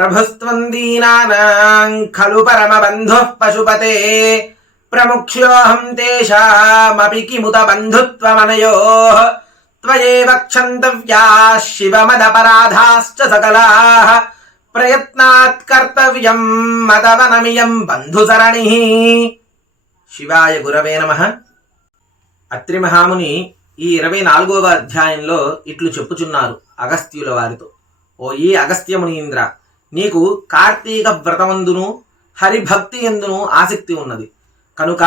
ప్రభుస్త్వం దీనానాం ఖలు పరమబంధుః పశుపతే ప్రముఖ్యోహం తేషామపి కిముత బంధుత్వమనయోః త్వయేవ క్షంతవ్యాః శివమదపరాధాశ్చ సకలాః ప్రయత్నాత్ కర్తవ్యం మదవనమియం బంధుసరణిః. శివాయ గురవే నమః. అత్రి మహాముని ఈ 24వ అధ్యాయంలో ఇట్లు చెప్పుచున్నారు అగస్త్యుల వారితో. ఓ ఈ అగస్త్య మునీంద్ర, నీకు కార్తీక వ్రతమందును హరిభక్తి ఎందును ఆసక్తి ఉన్నది కనుక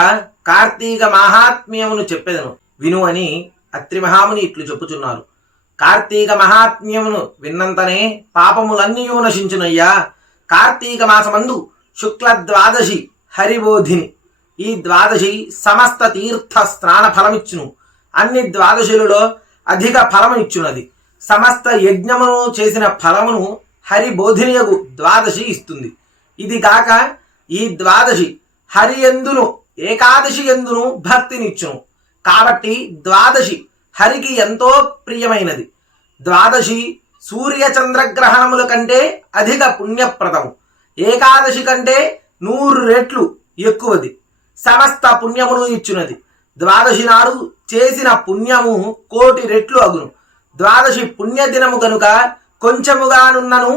కార్తీక మాహాత్మ్యమును చెప్పెదను విను అని అత్రి మహాముని ఇట్లు చెప్పుచున్నారు. కార్తీక మహాత్మ్యమును విన్నంతనే పాపములన్నీయూ నశించునయ్యా. కార్తీక మాసమందు శుక్ల ద్వాదశి హరిబోధిని. ఈ ద్వాదశి సమస్త తీర్థ స్నాన ఫలమిచ్చును. అన్ని ద్వాదశులలో అధిక ఫలమునిచ్చున్నది. సమస్త యజ్ఞమును చేసిన ఫలమును హరిబోధినియగు ద్వాదశి ఇస్తుంది. ఇది గాక ఈ ద్వాదశి హరి ఎందును ఏకాదశి ఎందును భక్తినిచ్చును. కాబట్టి ద్వాదశి హరికి ఎంతో ప్రియమైనది. ద్వాదశి సూర్య చంద్రగ్రహణముల కంటే అధిక పుణ్యప్రదము. ఏకాదశి కంటే 100 రెట్లు ఎక్కువది. సమస్త పుణ్యమును ఇచ్చున్నది. ద్వాదశి నాడు చేసిన పుణ్యము 1,000,000 రెట్లు అగును. ద్వాదశి పుణ్యదినము కనుక కొంచెముగానున్నను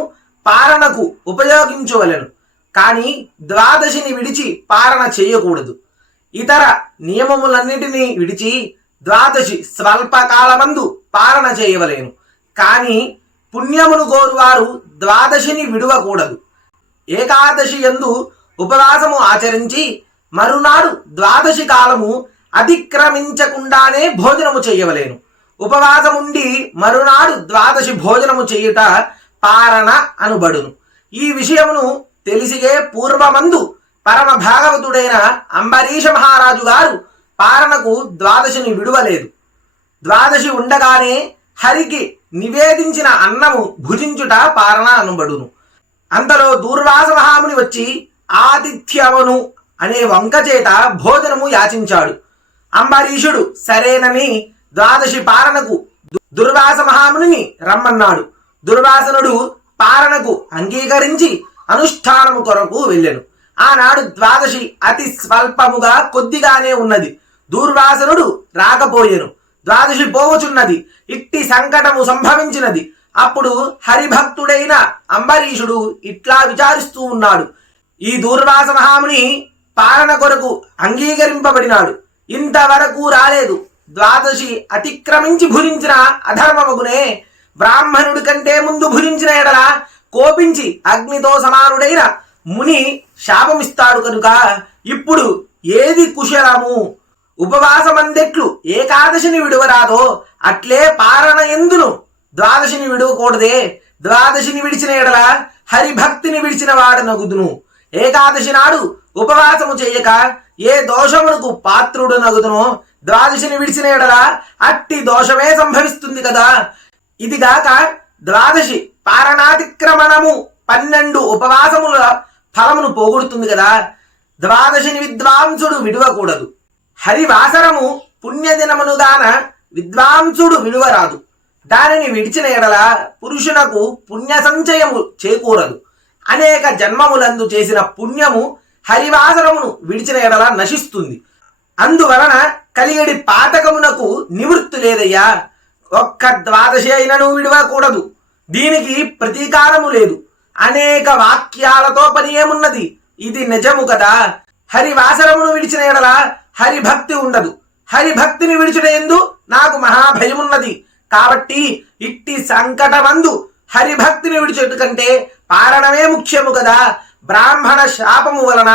పారణకు ఉపయోగించవలెను. కానీ ద్వాదశిని విడిచి పారణ చేయకూడదు. ఇతర నియమములన్నిటినీ విడిచి ద్వాదశి స్వల్పకాలమందు పారణ చేయవలేను. కానీ పుణ్యమును కోరువారు ద్వాదశిని విడువకూడదు. ఏకాదశి యందు ఉపవాసము ఆచరించి మరునాడు ద్వాదశి కాలము అతిక్రమించకుండానే భోజనము చేయవలేను. ఉపవాసముండి మరునాడు ద్వాదశి భోజనము చేయుట పారణ అనుబడును. ఈ విషయమును తెలిసిగే పూర్వమందు పరమ భాగవతుడైన అంబరీష మహారాజు గారు పారణకు ద్వాదశిని విడువలేదు. ద్వాదశి ఉండగానే హరికి నివేదించిన అన్నము భుజించుట పారణ అనుబడును. అంతలో దూర్వాస మహాముని వచ్చి ఆతిథ్యమును అనే వంక చేత భోజనము యాచించాడు. అంబరీషుడు సరేనని ద్వాదశి పారణకు దుర్వాస మహామునిని రమ్మన్నాడు. దుర్వాసనుడు పారణకు అంగీకరించి అనుష్ఠానము కొరకు వెళ్ళెను. ఆనాడు ద్వాదశి అతి స్వల్పముగా కొద్దిగానే ఉన్నది. దూర్వాసనుడు రాకపోయెను. ద్వాదశి పోవచున్నది. ఇట్టి సంకటము సంభవించినది. అప్పుడు హరిభక్తుడైన అంబరీషుడు ఇట్లా విచారిస్తూ ఉన్నాడు. ఈ దూర్వాస మహాముని పాలన కొరకు అంగీకరింపబడినాడు. ఇంతవరకు రాలేదు. ద్వాదశి అతిక్రమించి భుజించిన అధర్మమగునే. బ్రాహ్మణుడి కంటే ముందు భుజించిన ఎడల కోపించి అగ్నితో సమానుడైన ముని శాపమిస్తాడు కనుక ఇప్పుడు ఏది కుశలము? ఉపవాసమందెట్లు ఏకాదశిని విడువరాదో అట్లే పారణ ఎందును ద్వాదశిని విడువకూడదే. ద్వాదశిని విడిచిన ఎడల హరిభక్తిని విడిచిన వాడనగుదును. ఏకాదశి నాడు ఉపవాసము చేయక ఏ దోషమునకు పాత్రుడు నగుదునో ద్వాదశిని విడిచిన ఎడల అట్టి దోషమే సంభవిస్తుంది కదా. ఇదిగాక ద్వాదశి పారణాతిక్రమణము 12 ఉపవాసముల ఫలమును పోగొడుతుంది కదా. ద్వాదశిని విద్వాంసుడు విడువకూడదు. హరివాసరము పుణ్యదినమునుగాన విద్వాంసుడు విడువరాదు. దానిని విడిచిన ఎడల పురుషునకు పుణ్య సంచయము చేకూరదు. అనేక జన్మములందు చేసిన పుణ్యము హరివాసరమును విడిచిన ఎడల నశిస్తుంది. అందువలన కలిగడి పాతకమునకు నివృత్తి లేదయ్యా. ఒక్క ద్వాదశి అయినను విడవకూడదు. దీనికి ప్రతీకారము లేదు. అనేక వాక్యాలతో పని ఏమున్నది? ఇది నిజము కదా. హరివాసరమును విడిచిన ఎడల హరిభక్తి ఉండదు. హరిభక్తిని విడిచుట యందు నాకు మహాభయమున్నది. కాబట్టి ఇట్టి సంకటమందు హరిభక్తిని విడిచుట కంటే పారణమే ముఖ్యము కదా. బ్రాహ్మణ శాపము వలన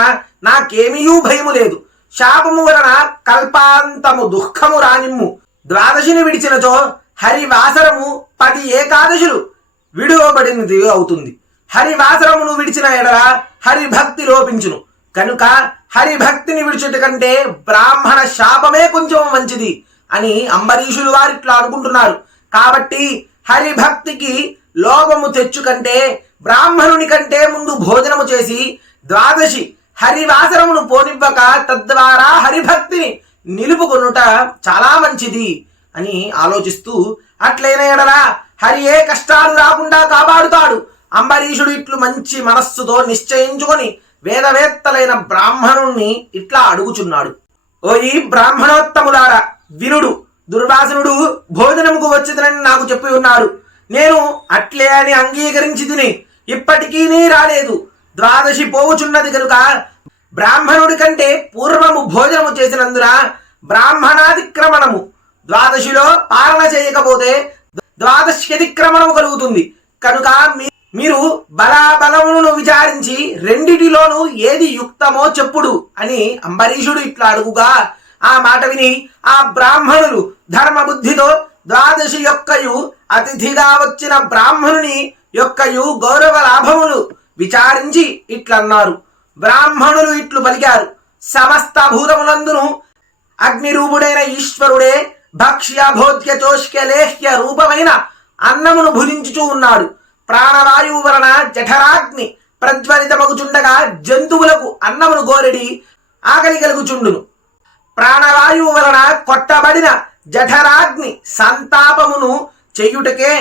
నాకేమీయూ భయము లేదు. శాపము వలన కల్పాంతము దుఃఖము రానిమ్ము. ద్వాదశిని విడిచినచో హరివాసరము 10 ఏకాదశులు విడువబడినది అవుతుంది. హరివాసరమును విడిచిన ఎడల హరిభక్తి లోపించును. కనుక హరిభక్తిని విడిచుట కంటే బ్రాహ్మణ శాపమే కొంచెం మంచిది అని అంబరీషులు వారిట్లా అనుకుంటున్నారు. కాబట్టి హరిభక్తికి లోపము తెచ్చుకంటే బ్రాహ్మణుని కంటే ముందు భోజనము చేసి ద్వాదశి హరివాసరమును పోనివ్వక తద్వారా హరిభక్తిని నిలుపుకొనుట చాలా మంచిది అని ఆలోచిస్తూ, అట్లైన ఎడల హరి ఏ కష్టాలు రాకుండా కాపాడుతాడు. అంబరీషుడు ఇట్లు మంచి మనస్సుతో నిశ్చయించుకొని వేదవేత్తలైన బ్రాహ్మణుణ్ణి ఇట్లా అడుగుచున్నాడు. ఓ ఈ బ్రాహ్మణోత్తములారా వినుడు, దుర్వాసనుడు భోజనముకు వచ్చిందని నాకు చెప్పి ఉన్నాడు. నేను అట్లే అని అంగీకరించి తిని ఇప్పటికీ రాలేదు. ద్వాదశి పోవుచున్నది కనుక బ్రాహ్మణుడి కంటే పూర్వము భోజనము చేసినందున బ్రాహ్మణాతిక్రమణము, ద్వాదశిలో పాలన చేయకపోతే ద్వాదశ్యతిక్రమణము కలుగుతుంది. కనుక మీరు బలాబలములను విచారించి రెండిటిలోనూ ఏది యుక్తమో చెప్పుడు అని అంబరీషుడు ఇట్లా అడుగుగా ఆ మాట విని ఆ బ్రాహ్మణులు ధర్మబుద్ధితో ద్వాదశి యొక్కయు అతిథిగా వచ్చిన బ్రాహ్మణుని యొక్కయు గౌరవ లాభములు విచారించి ఇట్లన్నారు. బ్రాహ్మణులు ఇట్లు పలికారు. సమస్త భూతములందును అగ్నిరూపుడైన ఈశ్వరుడే భక్ష్య భోజ్య చోష్య లేహ్య రూపమైన అన్నమును భుజించుచూ ఉన్నాడు. ప్రాణవాయువు వలన జఠరాగ్ని ప్రజ్వలితమగుచుండగా జంతువులకు అన్నమును గోరెడి ఆకలి కలుగుచుండును. ప్రాణవాయువు వలన కొట్టబడిన జఠరాగ్ని సంతాపమును చెయ్యుటకే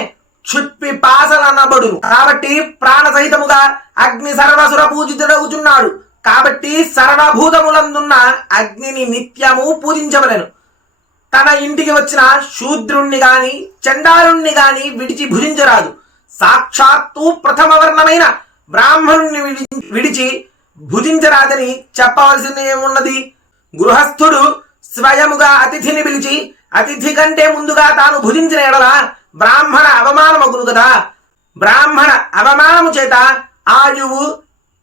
క్షుత్పిపాసలనబడును. కాబట్టి ప్రాణ సహితముగా అగ్ని సర్వసుర పూజితుడగుచున్నాడు. కాబట్టి సర్వభూతములందున్న అగ్నిని నిత్యము పూజించవలెను. తన ఇంటికి వచ్చిన శూద్రుణ్ణి గాని చండాలుణ్ణి గాని విడిచి భుజించరాదు. సాక్షాత్తు ప్రథమ వర్ణమైన బ్రాహ్మణుణ్ణి విడిచి భుజించరాదని చెప్పవలసింది ఏమున్నది? గృహస్థుడు స్వయముగా అతిథిని పిలిచి అతిథి కంటే ముందుగా తాను భుజించిన ఎడల బ్రాహ్మణ అవమానమగును కదా. బ్రాహ్మణ అవమానము చేత ఆయువు,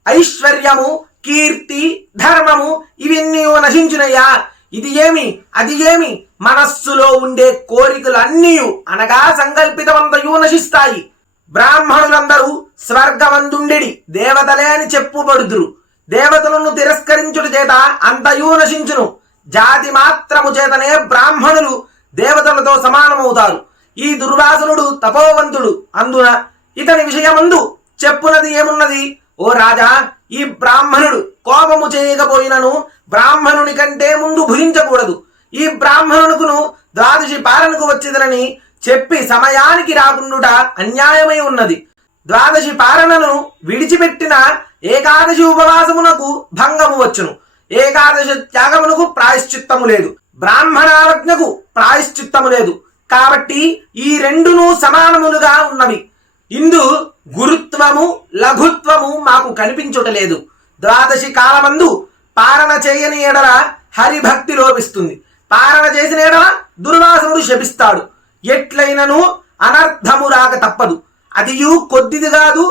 ఐశ్వర్యము, కీర్తి, ధర్మము ఇవన్నీ నశించునయ్యా. ఇది ఏమి అది ఏమి మనస్సులో ఉండే కోరికలన్నీ అనగా సంకల్పితమంతయు నశిస్తాయి. బ్రాహ్మణులందరూ స్వర్గమందుండెడి దేవతలే అని చెప్పుబడుదురు. దేవతలను తిరస్కరించుట చేత అంతయు నశించును. జాతి మాత్రము చేతనే బ్రాహ్మణులు దేవతలతో సమానమవుతారు. ఈ దుర్వాసనుడు తపోవంతుడు, అందున ఇతని విషయమందు చెప్పునది ఏమున్నది? ఓ రాజా, ఈ బ్రాహ్మణుడు కోపము చేయకపోయినను బ్రాహ్మణుని కంటే ముందు భుజించకూడదు. ఈ బ్రాహ్మణుడుకును ద్వాదశి పాలనకు వచ్చిదనని చెప్పి సమయానికి రాకుండుట అన్యాయమై ఉన్నది. ద్వాదశి పాలనను విడిచిపెట్టిన ఏకాదశి ఉపవాసమునకు భంగము వచ్చును. ఏకాదశి త్యాగమునకు ప్రాయశ్చిత్తము లేదు, బ్రాహ్మణావజ్ఞకు ప్రాయశ్చిత్తము లేదు. కాబట్టి ఈ రెండును సమానములుగా ఉన్నవి. ఇందు గురుత్వము లఘుత్వము మాకు కనిపించుటలేదు. ద్వాదశి కాలమందు పాలన చేయని ఎడల హరిభక్తి లోపిస్తుంది. పాలన చేసిన ఎడల దుర్వాసనుడు శపిస్తాడు. ఎట్లయినను అనర్థము రాక తప్పదు. అదియు కొద్దిది కాదు,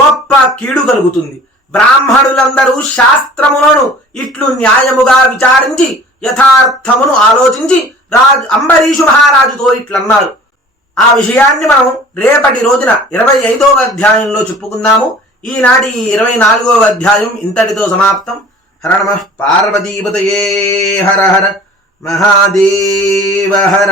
గొప్ప కీడు కలుగుతుంది. బ్రాహ్మణులందరూ శాస్త్రములను ఇట్లు న్యాయముగా విచారించి యథార్థమును ఆలోచించి అంబరీషు మహారాజుతో ఇట్లన్నారు. ఆ విషయాన్ని మనం రేపటి రోజున 25వ అధ్యాయంలో చెప్పుకుందాము. ఈనాటి 24వ అధ్యాయం ఇంతటితో సమాప్తం. హర నమః పార్వతీపతయే. హర హర మహాదేవ హర.